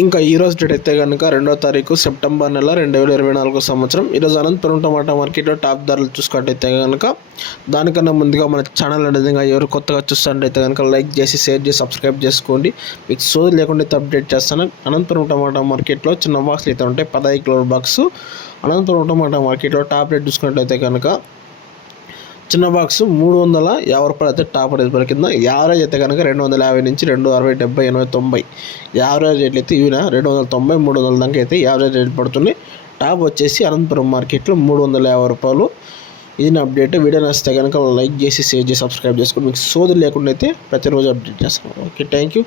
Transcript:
ఇంకా ఈరోజు డేట్ అయితే కనుక 2వ తారీఖు సెప్టెంబర్ నెల 2024 సంవత్సరం. ఈరోజు అనంతపురం టమాటా మార్కెట్లో టాప్ ధరలు చూసుకుంటే కనుక దానికన్నా ముందుగా మన ఛానల్ అనేది ఎవరు కొత్తగా చూస్తుంటే కనుక లైక్ చేసి షేర్ చేసి సబ్స్క్రైబ్ చేసుకోండి. మీకు సోది లేకుండా అయితే అప్డేట్ చేస్తాను. అనంతపురం టమాటా మార్కెట్లో చిన్న బాక్స్లు అయితే ఉంటాయి, 15 కిలోల బాక్స్. అనంతపురం టమాటా మార్కెట్లో టాప్ రేట్ చూసుకున్నట్లయితే కనుక చిన్న బాక్స్ 350 రూపాయలు అయితే టాప్ రేట్ పలికిందా. యావరేజ్ అయితే కనుక 250 నుంచి 260, 70, 80, 90 యావరేజ్ రేట్లు అయితే ఇవినా 290, 300 దాకా అయితే యావరేజ్ రేట్ పడుతుంది. టాప్ వచ్చేసి అనంతపురం మార్కెట్లో 350 రూపాయలు. ఇది నా అప్డేట్. వీడియో నచ్చితే కనుక లైక్ చేసి షేర్ చేసి సబ్స్క్రైబ్ చేసుకోండి. మీకు సోదరు లేకుండా అయితే ప్రతిరోజు అప్డేట్ చేస్తాను. Okay, thank you.